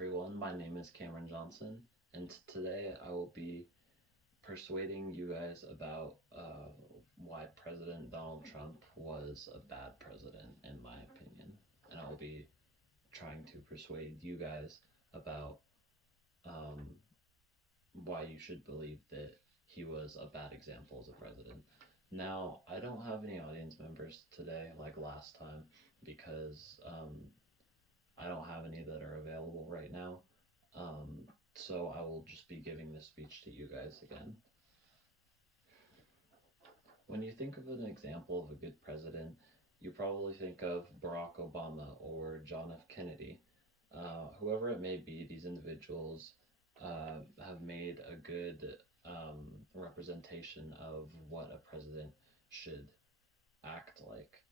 everyone. My name is Cameron Johnson, and today I will be persuading you guys about why President Donald Trump was a bad president, in my opinion. And I will be trying to persuade you guys about um, why you should believe that he was a bad example as a president. Now, I don't have any audience members today like last time because I don't have any that are available right now. So I will just be giving this speech to you guys again. When you think of an example of a good president, you probably think of Barack Obama or John F. Kennedy. Whoever it may be, these individuals have made a good representation of what a president should act like.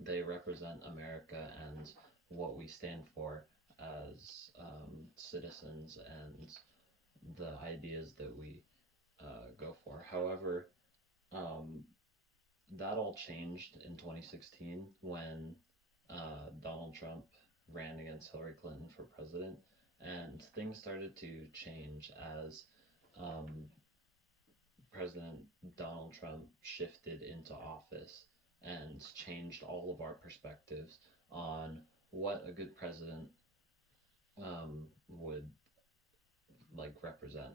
They represent America and what we stand for as citizens and the ideas that we go for. However, that all changed in 2016 when Donald Trump ran against Hillary Clinton for president, and things started to change as President Donald Trump shifted into office and changed all of our perspectives on what a good president would represent.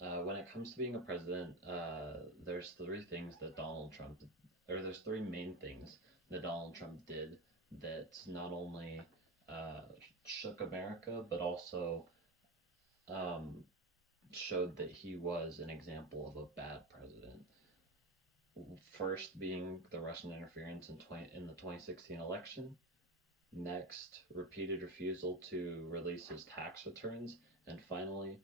When it comes to being a president, there's three things that there's three main things that Donald Trump did that not only shook America, but also showed that he was an example of a bad president. First being the Russian interference in the 2016 election. Next, repeated refusal to release his tax returns. And finally,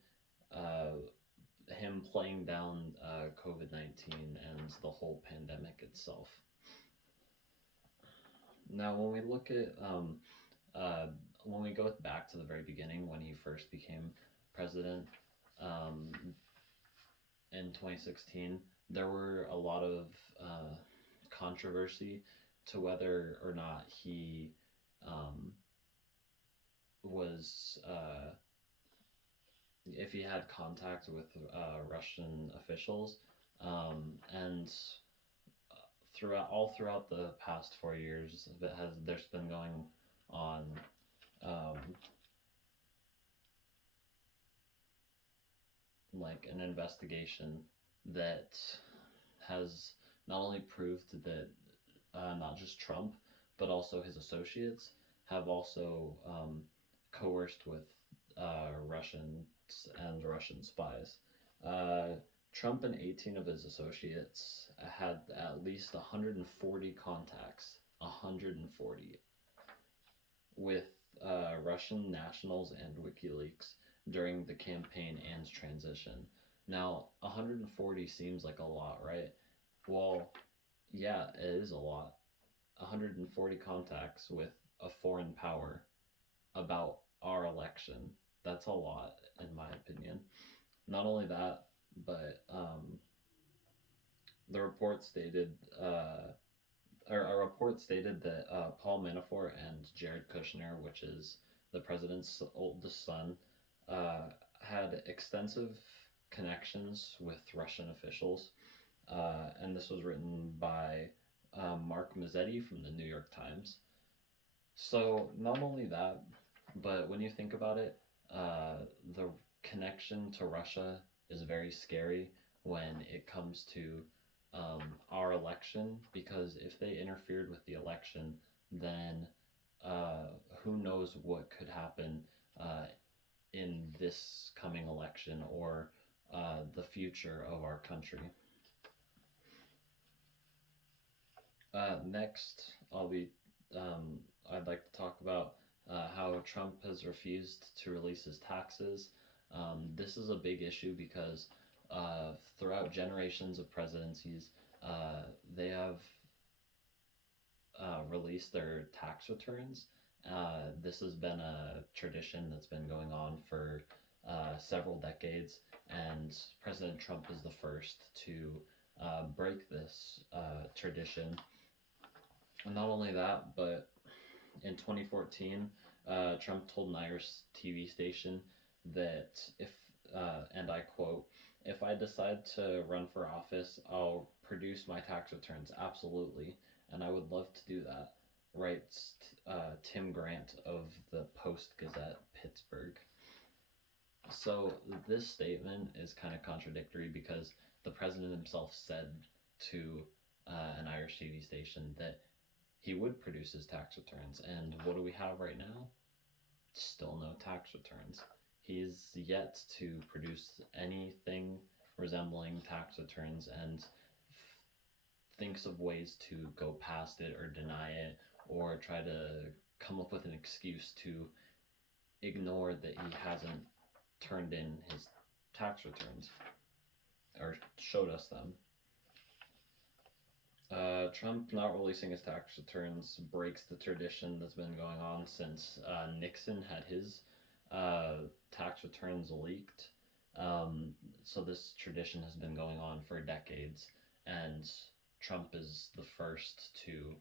him playing down COVID-19 and the whole pandemic itself. Now, when we look at, when we go back to the very beginning, when he first became president in 2016, there were a lot of controversy to whether or not he was if he had contact with Russian officials, and throughout the past 4 years, there's been going on an investigation that has not only proved that not just Trump but also his associates have also coerced with Russians and Russian spies. Trump and 18 of his associates had at least 140 contacts, 140, with Russian nationals and WikiLeaks during the campaign and transition. Now, 140 seems like a lot, right? Well, yeah, it is a lot. 140 contacts with a foreign power about our election. That's a lot, in my opinion. Not only that, but the report stated, a report stated that Paul Manafort and Jared Kushner, which is the president's oldest son, had extensive connections with Russian officials, and this was written by Mark Mazzetti from the New York Times. So not only that, but when you think about it, the connection to Russia is very scary when it comes to our election, because if they interfered with the election, then who knows what could happen in this coming election or the future of our country. Next, I'd like to talk about how Trump has refused to release his taxes. This is a big issue because throughout generations of presidencies, they have released their tax returns. This has been a tradition that's been going on for several decades, and President Trump is the first to break this tradition. And not only that, but In 2014, Trump told an Irish TV station that if, and I quote, if I decide to run for office, I'll produce my tax returns, absolutely, and I would love to do that, writes Tim Grant of the Post Gazette, Pittsburgh. So this statement is kind of contradictory because the president himself said to an Irish TV station that he would produce his tax returns. And what do we have right now? Still no tax returns. He's yet to produce anything resembling tax returns and thinks of ways to go past it or deny it or try to come up with an excuse to ignore that he hasn't turned in his tax returns or showed us them. Trump not releasing his tax returns breaks the tradition that's been going on since Nixon had his tax returns leaked. So this tradition has been going on for decades, and Trump is the first to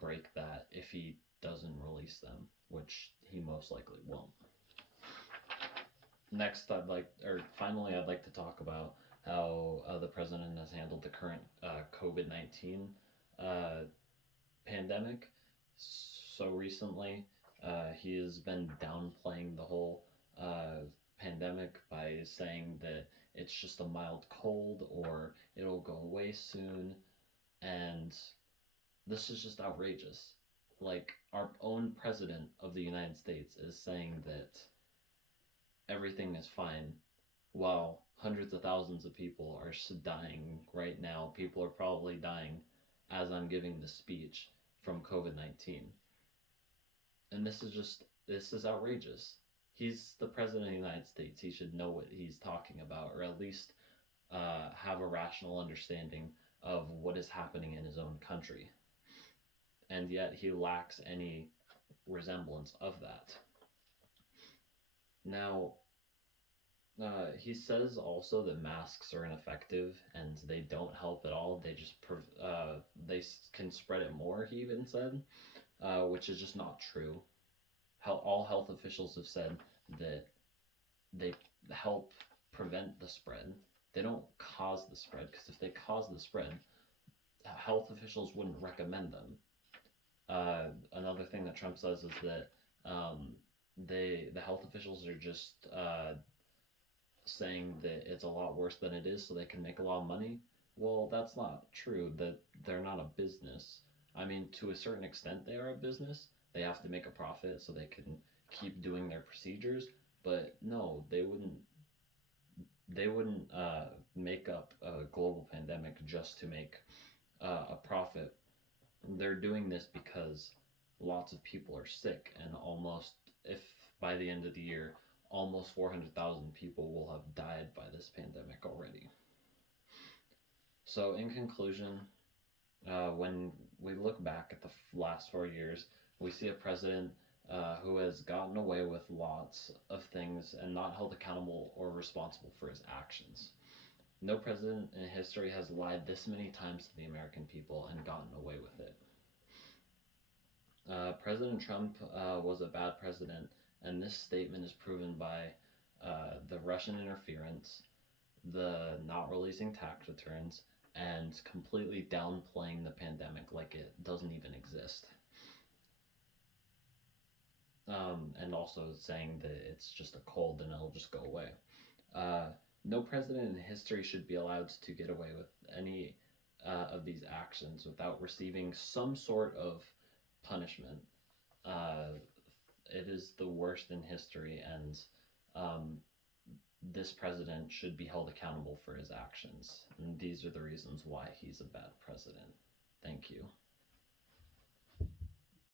break that if he doesn't release them, which he most likely won't. Next, finally, I'd like to talk about how the president has handled the current COVID-19 pandemic. So recently, he has been downplaying the whole pandemic by saying that it's just a mild cold or it'll go away soon. And this is just outrageous. Like, our own president of the United States is saying that everything is fine while hundreds of thousands of people are dying right now. People are probably dying as I'm giving this speech from COVID-19. And this is outrageous. He's the president of the United States. He should know what he's talking about, or at least have a rational understanding of what is happening in his own country. And yet he lacks any resemblance of that. Now, he says also that masks are ineffective and they don't help at all. They just they can spread it more. He even said, which is just not true. All health officials have said that they help prevent the spread. They don't cause the spread, because if they cause the spread, health officials wouldn't recommend them. Another thing that Trump says is that the health officials are just saying that it's a lot worse than it is so they can make a lot of money. Well, that's not true. That they're not a business. I mean, to a certain extent they are a business. They have to make a profit so they can keep doing their procedures, but no, they wouldn't make up a global pandemic just to make a profit. They're doing this because lots of people are sick, and almost, if by the end of the year, almost 400,000 people will have died by this pandemic already. So in conclusion, when we look back at the last 4 years, we see a president who has gotten away with lots of things and not held accountable or responsible for his actions. No president in history has lied this many times to the American people and gotten away with it. President Trump was a bad president, and this statement is proven by the Russian interference, the not releasing tax returns, and completely downplaying the pandemic like it doesn't even exist. And also saying that it's just a cold and it'll just go away. No president in history should be allowed to get away with any of these actions without receiving some sort of punishment. It is the worst in history, and this president should be held accountable for his actions. And these are the reasons why he's a bad president. Thank you.